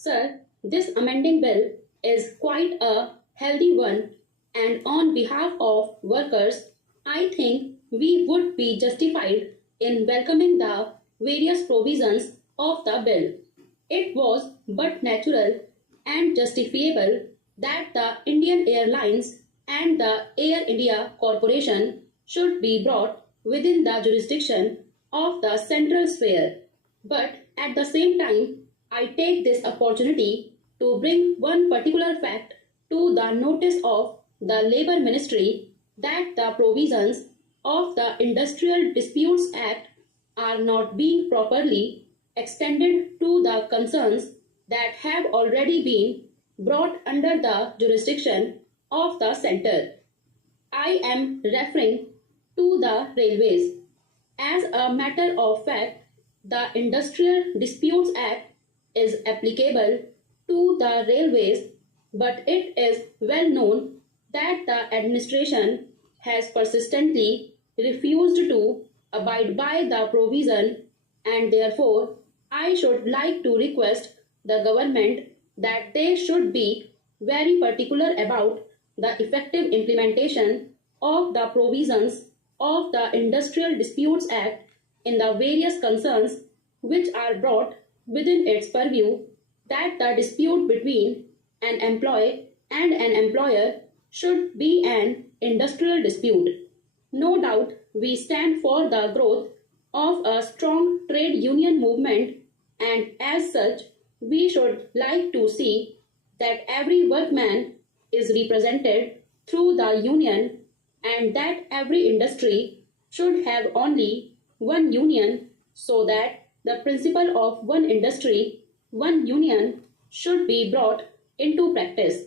Sir, this amending bill is quite a healthy one, and on behalf of workers, I think we would be justified in welcoming the various provisions of the bill. It was but natural and justifiable that the Indian Airlines and the Air India Corporation should be brought within the jurisdiction of the central sphere. But at the same time, I take this opportunity to bring one particular fact to the notice of the Labour Ministry that the provisions of the Industrial Disputes Act are not being properly extended to the concerns that have already been brought under the jurisdiction of the centre. I am referring to the railways. As a matter of fact, the Industrial Disputes Act is applicable to the railways, but it is well known that the administration has persistently refused to abide by the provision, and therefore I should like to request the government that they should be very particular about the effective implementation of the provisions of the Industrial Disputes Act in the various concerns which are brought within its purview, that the dispute between an employee and an employer should be an industrial dispute. No doubt we stand for the growth of a strong trade union movement, and as such we should like to see that every workman is represented through the union, and that every industry should have only one union, so that the principle of one industry, one union should be brought into practice.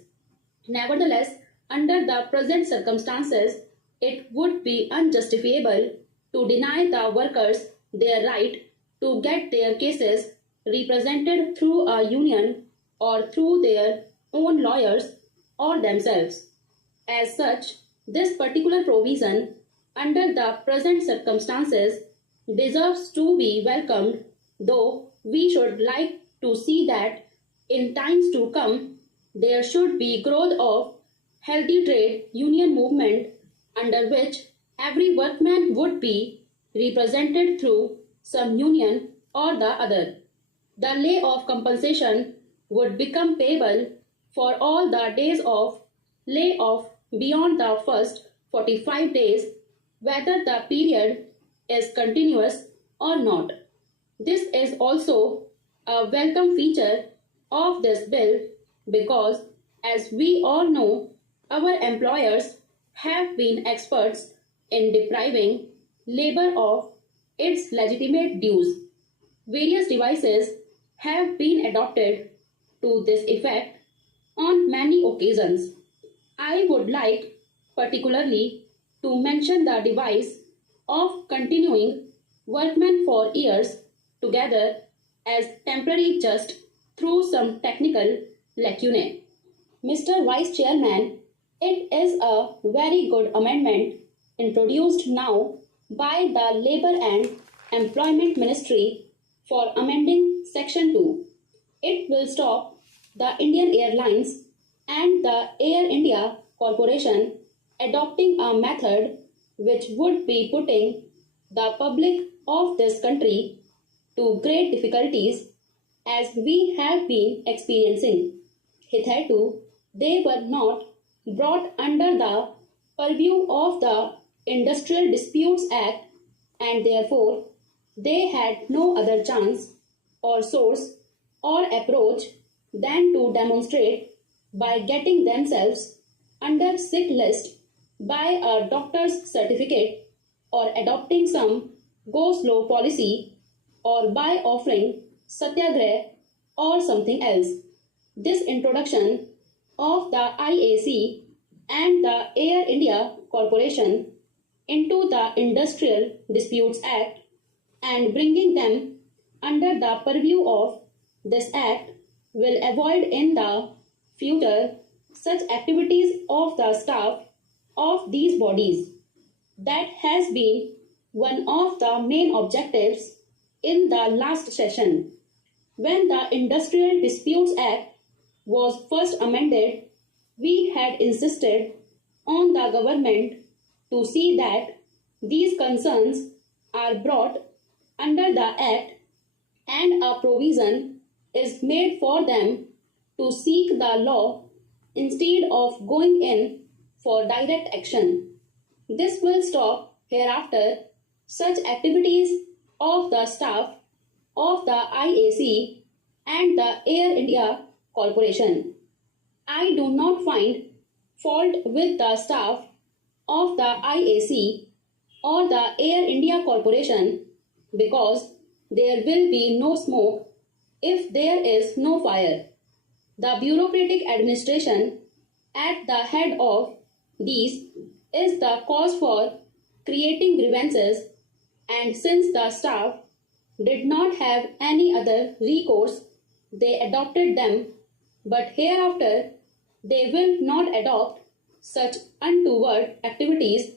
Nevertheless, under the present circumstances, it would be unjustifiable to deny the workers their right to get their cases represented through a union or through their own lawyers or themselves. As such, this particular provision under the present circumstances deserves to be welcomed, though we should like to see that in times to come there should be growth of healthy trade union movement under which every workman would be represented through some union or the other. The lay-off compensation would become payable for all the days of lay-off beyond the first 45 days, whether the period is continuous or not. This is also a welcome feature of this bill because, as we all know, our employers have been experts in depriving labor of its legitimate dues. Various devices have been adopted to this effect on many occasions. I would like particularly to mention the device of continuing workmen for years together as temporary just through some technical lacunae. Mr. Vice Chairman, it is a very good amendment introduced now by the Labour and Employment Ministry for amending Section 2. It will stop the Indian Airlines and the Air India Corporation adopting a method which would be putting the public of this country to great difficulties, as we have been experiencing. Hitherto, they were not brought under the purview of the Industrial Disputes Act, and therefore they had no other chance or source or approach than to demonstrate by getting themselves under sick list by a doctor's certificate, or adopting some go slow policy, or by offering satyagrah or something else. This introduction of the IAC and the Air India Corporation into the Industrial Disputes Act and bringing them under the purview of this act will avoid in the future such activities of the staff of these bodies. That has been one of the main objectives in the last session. When the Industrial Disputes Act was first amended, we had insisted on the government to see that these concerns are brought under the Act and a provision is made for them to seek the law instead of going in for direct action. This will stop hereafter such activities of the staff of the IAC and the Air India Corporation. I do not find fault with the staff of the IAC or the Air India Corporation because there will be no smoke if there is no fire. The bureaucratic administration at the head of these is the cause for creating grievances, and since the staff did not have any other recourse, they adopted them, but hereafter they will not adopt such untoward activities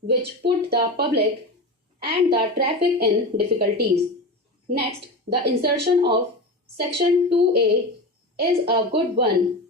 which put the public and the traffic in difficulties. Next, the insertion of Section 2A is a good one.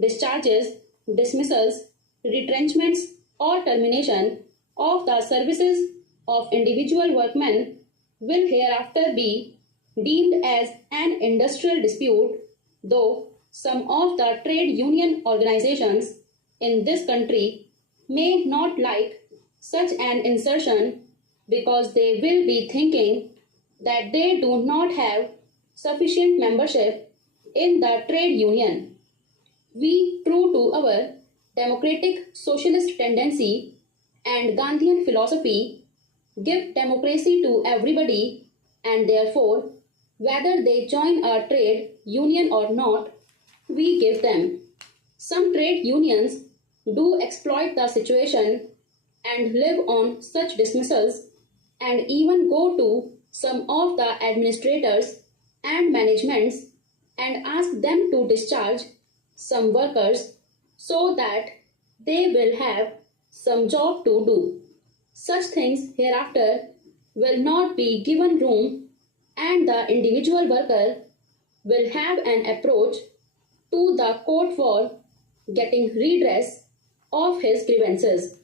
Discharges, dismissals, retrenchments, or termination of the services of individual workmen will hereafter be deemed as an industrial dispute, though some of the trade union organizations in this country may not like such an insertion because they will be thinking that they do not have sufficient membership in the trade union. We, true to our democratic socialist tendency and Gandhian philosophy, give democracy to everybody, and therefore, whether they join a trade union or not, we give them. Some trade unions do exploit the situation and live on such dismissals and even go to some of the administrators and managements and ask them to discharge some workers so that they will have some job to do. Such things hereafter will not be given room, and the individual worker will have an approach to the court for getting redress of his grievances.